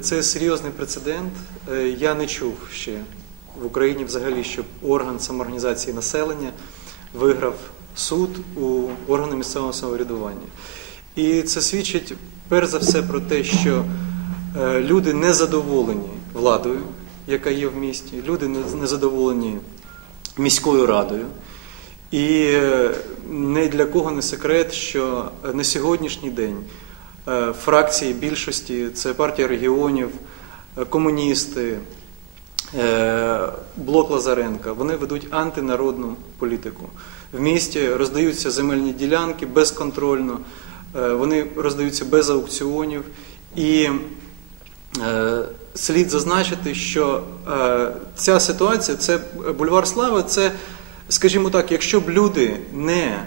Це серйозний прецедент. Е, Я не чув ще в Україні взагалі, щоб орган самоорганізації населення виграв суд у органу місцевого самоврядування. І це свідчить перш за все про те, що е, люди не задоволені владою, яка є в місті, люди не задоволені міською радою. І не для кого не секрет, що на сьогоднішній день фракції більшості це партія регіонів, е, комуністи, е, блок Лазаренка, вони ведуть антинародну політику. В місті роздаються земельні ділянки безконтрольно, е, вони роздаються без аукціонів. І е, слід зазначити, що е, ця ситуація, це бульвар слави, це, скажімо так, якщо б люди не е,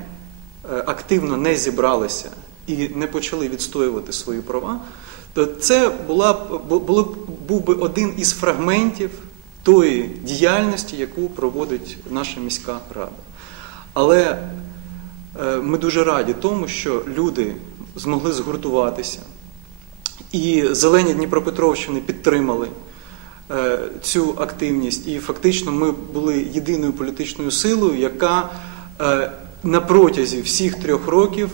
активно не зібралися і не почали відстоювати свої права, то це була було був би один із фрагментів тої діяльності, яку проводить наша міська рада. Але е, ми дуже раді тому, що люди змогли згуртуватися. І зелені Дніпропетровщини підтримали е, цю активність. І фактично ми були єдиною політичною силою, яка е, на протязі всіх трьох років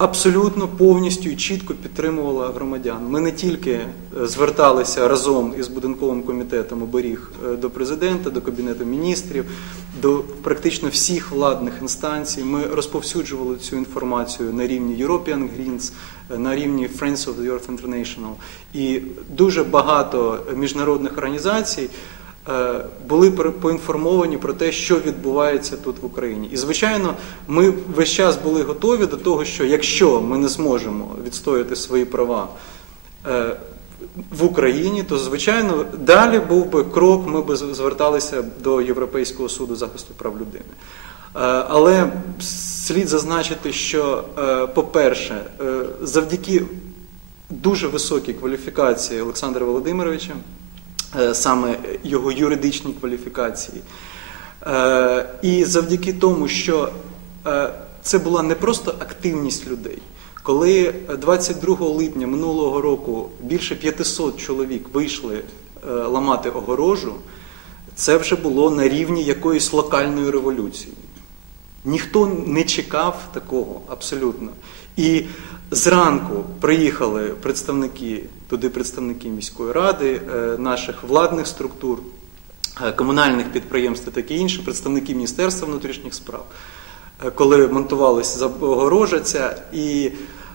абсолютно повністю і чітко підтримувала громадян. Ми не тільки е, зверталися разом із будинковим комітетом оберіг е, до президента, до кабінету міністрів, до практично всіх владних інстанцій. Ми розповсюджували цю інформацію на рівні European Greens, е, на рівні Friends of the Earth International. І дуже багато міжнародних організацій. Е, Були поінформовані про те, що відбувається тут в Україні, і звичайно, ми весь час були готові до того, що якщо ми не зможемо відстояти свої права е, в Україні, то звичайно далі був би крок. Ми б зверталися до Європейського суду захисту прав людини. Е, Але слід зазначити, що, по-перше, завдяки дуже високій кваліфікації Олександра Володимировича, саме його юридичній кваліфікації, е, і завдяки тому, що е, це була не просто активність людей. Коли 22 липня минулого року більше 500 чоловік вийшли е, ламати огорожу, це вже було на рівні якоїсь локальної революції. Ніхто не чекав такого абсолютно. І зранку приїхали представники, туди представники міської ради, е, наших владних структур, е, комунальних підприємств і таке інше, представники Міністерства внутрішніх справ, е, коли монтувалися загорожа ця, і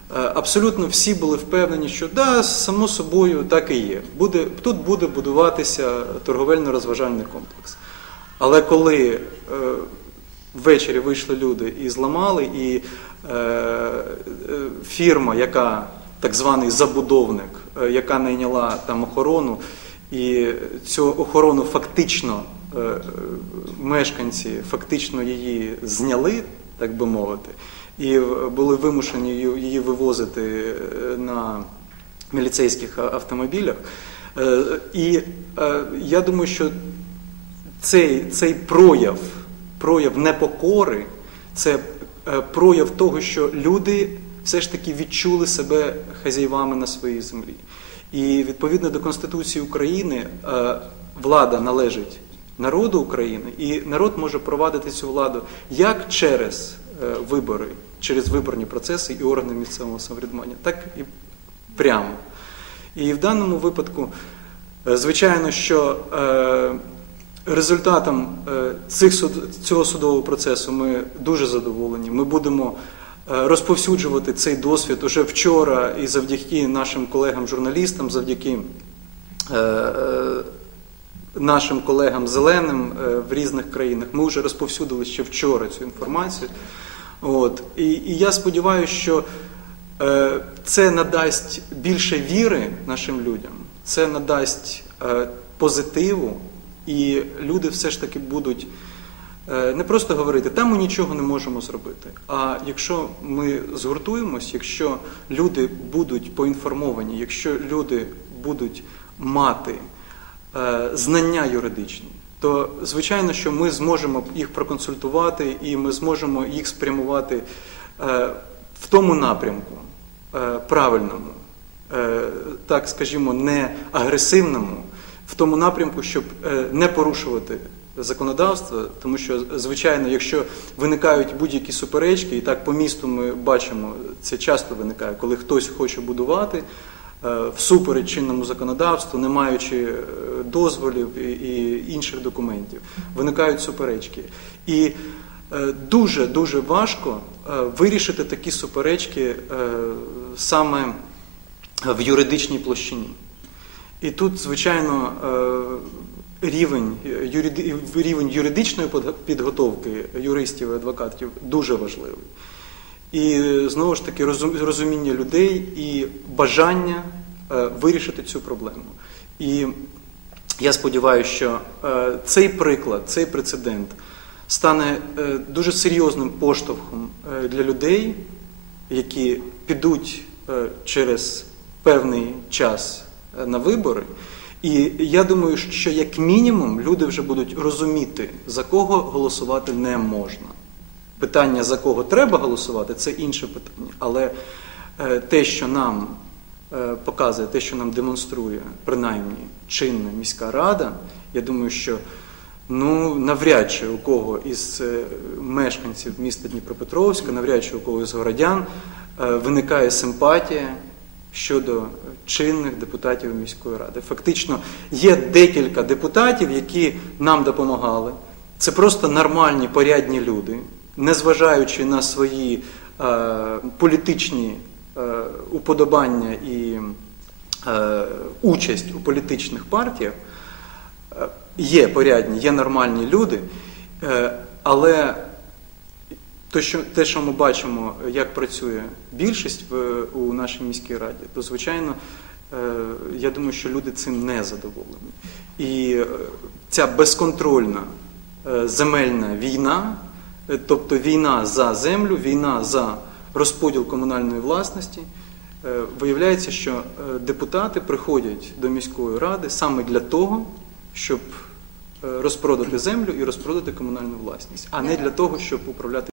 абсолютно всі були впевнені, що да, само собою так і є. Буде, тут буде будуватися торговельно-розважальний комплекс. Але коли ввечері вийшли люди і зламали, і е, е, фірма, яка так званий забудовник, е, яка найняла там охорону, і цю охорону фактично е, мешканці фактично її зняли, так би мовити, і були вимушені її- вивозити е, на міліцейських автомобілях. І я думаю, що цей, цей прояв, прояв непокори, це е, прояв того, що люди все ж таки відчули себе хазяєвами на своїй землі. І відповідно до Конституції України е, влада належить народу України, і народ може провадити цю владу як через е, вибори, через виборні процеси і органи місцевого самоврядування, так і прямо. І в даному випадку, звичайно, що результатом е, цих суд- цього судового процесу ми дуже задоволені. Ми будемо е, розповсюджувати цей досвід уже вчора і завдяки нашим колегам-журналістам, завдяки е, нашим колегам зеленим в різних країнах. Ми вже розповсюдили ще вчора цю інформацію. От. І, і я сподіваюся, що це надасть більше віри нашим людям, це надасть позитиву, і люди все ж таки будуть е, не просто говорити, та ми нічого не можемо зробити. А якщо ми згуртуємось, якщо люди будуть поінформовані, якщо люди будуть мати е, знання юридичні, то звичайно, що ми зможемо їх проконсультувати і ми зможемо їх спрямувати е, в тому напрямку правильному, так скажімо, не агресивному, в тому напрямку, щоб е, не порушувати законодавство, тому що, звичайно, якщо виникають будь-які суперечки, і так по місту ми бачимо, це часто виникає, коли хтось хоче будувати е, всупереч чинному законодавству, не маючи е, дозволів і, інших документів, виникають суперечки. І дуже дуже важко вирішити такі суперечки саме в юридичній площині. І тут, звичайно, е, рівень, е, рівень юридичної підготовки юристів і адвокатів дуже важливий. І знову ж таки розуміння людей і бажання е, вирішити цю проблему. І я сподіваюся, що цей приклад, цей прецедент стане дуже серйозним поштовхом для людей, які підуть через певний час на вибори. І я думаю, що як мінімум люди вже будуть розуміти, за кого голосувати не можна. Питання, за кого треба голосувати, це інше питання. Але е, те, що нам е, показує, те, що нам демонструє, принаймні чинна міська рада, я думаю, що ну, навряд чи у кого із е, мешканців міста Дніпропетровська, навряд чи у кого із городян виникає симпатія щодо чинних депутатів міської ради. Фактично, є декілька депутатів, які нам допомагали. Це просто нормальні, порядні люди, незважаючи на свої е, політичні е, уподобання і е, участь у політичних партіях. Е, Є порядні, є нормальні люди, е, але те, що, те, що ми бачимо, як працює більшість в, у нашій міській раді, то звичайно, е, я думаю, що люди цим не задоволені. І е, ця безконтрольна е, земельна війна, е, тобто війна за землю, війна за розподіл комунальної власності, е, виявляється, що е, депутати приходять до міської ради саме для того, щоб е, розпродати землю і розпродати комунальну власність, а не для того, щоб управляти.